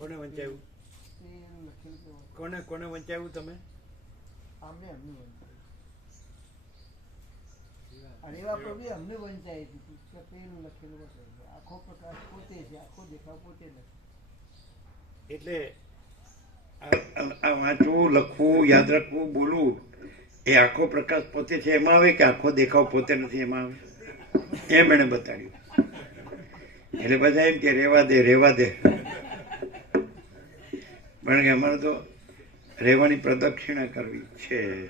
કોને વંચાયું? કોને કોને વંચાયું તમે? આમને અમને અને એવા પ્રભુ અમને વંચાય દીધું કે પેલું લખેલું હતું આખો પ્રકાશ પોતે છે આખો દેખાવ પોતે નથી એટલે આ- વાંચવું લખવું યાદ રાખવું બોલવું એ આખો પ્રકાશ પોતે છે એમાં આવે કે આખો દેખાવ પોતે નથી એમાં આવે? એમ એને બતાડ્યું. એટલે બધા એમ કે રેવા દે રેવા દે. પણ કે અમારે તો રહેવાની પ્રદક્ષિણા કરવી છે.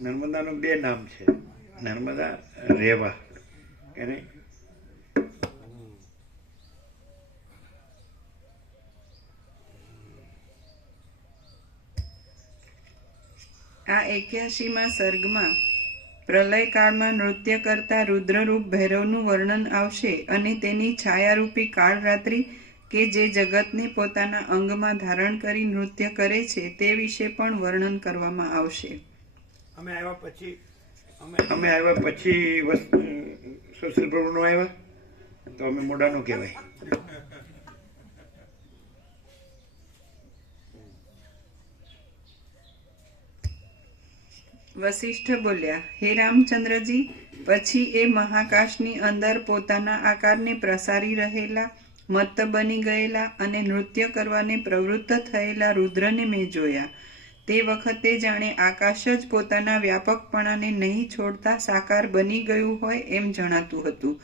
નર્મદાનું બે નામ છે. નર્મદા, રેવા. એને આ એક્યાસીમાં સર્ગમાં પ્રલયકાળમાં નૃત્ય કરતા રુદ્રરૂપ ભૈરવનું વર્ણન આવશે અને તેની છાયારૂપી કાળરાત્રિ કે જે જગતને પોતાના અંગમાં ધારણ કરી નૃત્ય કરે છે તે વિશે પણ વર્ણન કરવામાં આવશે. અમે આવ્યા પછી અમે અમે આવ્યા પછી સોશિયલ પ્રભુનો આવ્યા. તો અમે મોઢાનું કહેવાય. વશિષ્ઠ બોલ્યા હે રામચંદ્રજી પછી એ મહાકાશની અંદર પોતાના આકારને પ્રસારી રહેલા મત્ત બની ગયેલા અને નૃત્ય કરવાને પ્રવૃત્ત થયેલા રુદ્રને મેં જોયા. તે વખતે જાણે આકાશ જ પોતાના વ્યાપકપણાને નહીં છોડતા સાકાર બની ગયું હોય એમ જણાતું હતું.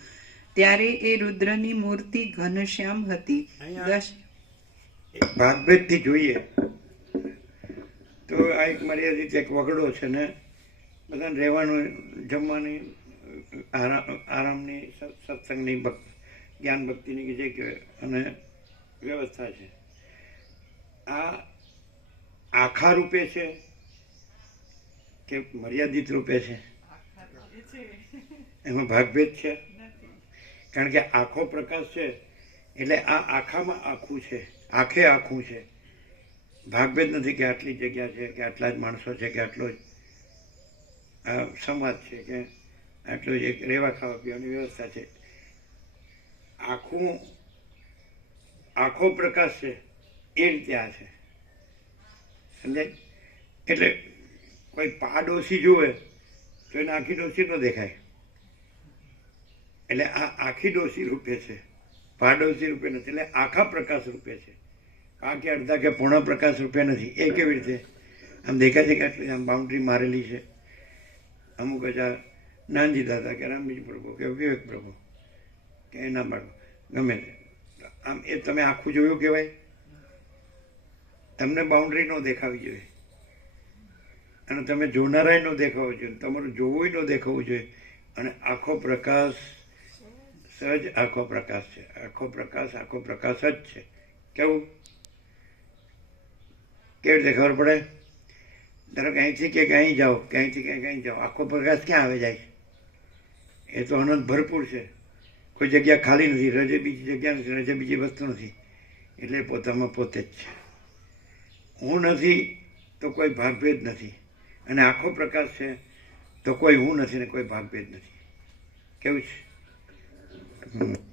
ત્યારે એ રુદ્રની મૂર્તિ ઘનશ્યામ હતી. દશ ભાગભેદથી જોઈએ તો આ એક મર્યાદિત એક વગડો છે ને બધાને રહેવાનું જમવાની આરામ આરામની સત્સંગની ભક્ત જ્ઞાન ભક્તિની કે જે અને વ્યવસ્થા છે. આ આખા રૂપે છે કે મર્યાદિત રૂપે છે? એમાં ભાગભેદ છે? કારણ કે આખો પ્રકાશ છે એટલે આ આખામાં આખું છે. આખે આખું છે. ભાગભેદ નથી કે આટલી જગ્યા છે, કે આટલા જ માણસો છે, કે આટલો જ સમાજ છે, કે આટલો જ એક રહેવા ખાવા પીવાની વ્યવસ્થા છે. આખું, આખો પ્રકાશ છે, એ રીતે આ છે. સમજાય? એટલે કોઈ પાડોશી જુએ, તો એને આખી ડોસી ન દેખાય. એટલે આ આખી ડોસી રૂપે છે. પાડોશી રૂપે નથી, એટલે આખા પ્રકાશ રૂપે છે. આ કે અડધા કે પૂર્ણ પ્રકાશ રૂપે નથી, એ કેવી રીતે? આમ દેખાય છે કે આટલી આમ બાઉન્ડ્રી મારેલી છે. અમુક આ નાનજી દાદા કે રામજી પ્રભુ, કે વિવેક પ્રભુ. કે એના બાળકો ગમે. તે આમ એ તમે આખું જોયું કહેવાય? તમને બાઉન્ડ્રી ન દેખાવી જોઈએ. અને તમે જોનારાય ન દેખાવું જોઈએ. તમારું જોવું ન દેખાવું જોઈએ. અને આખો પ્રકાશ સહજ આખો પ્રકાશ છે. આખો પ્રકાશ આખો પ્રકાશ જ છે. કેવું? કેવી રીતે ખબર પડે? ધારો કે અહીંથી કે અહીં જાઓ, કે અહીંથી કે અહીં જાઓ. આખો પ્રકાશ ક્યાં આવે જાય? એ તો અનંત ભરપૂર છે. કોઈ જગ્યા ખાલી નથી, રજે બીજી જગ્યા નથી, રજે બીજી વસ્તુ નથી. એટલે પોતામાં પોતે જ છે. હું નથી તો કોઈ ભાગભેદ નથી. અને આખો પ્રકાશ છે તો કોઈ હું નથી ને કોઈ ભાગભેદ નથી. કેવું છે?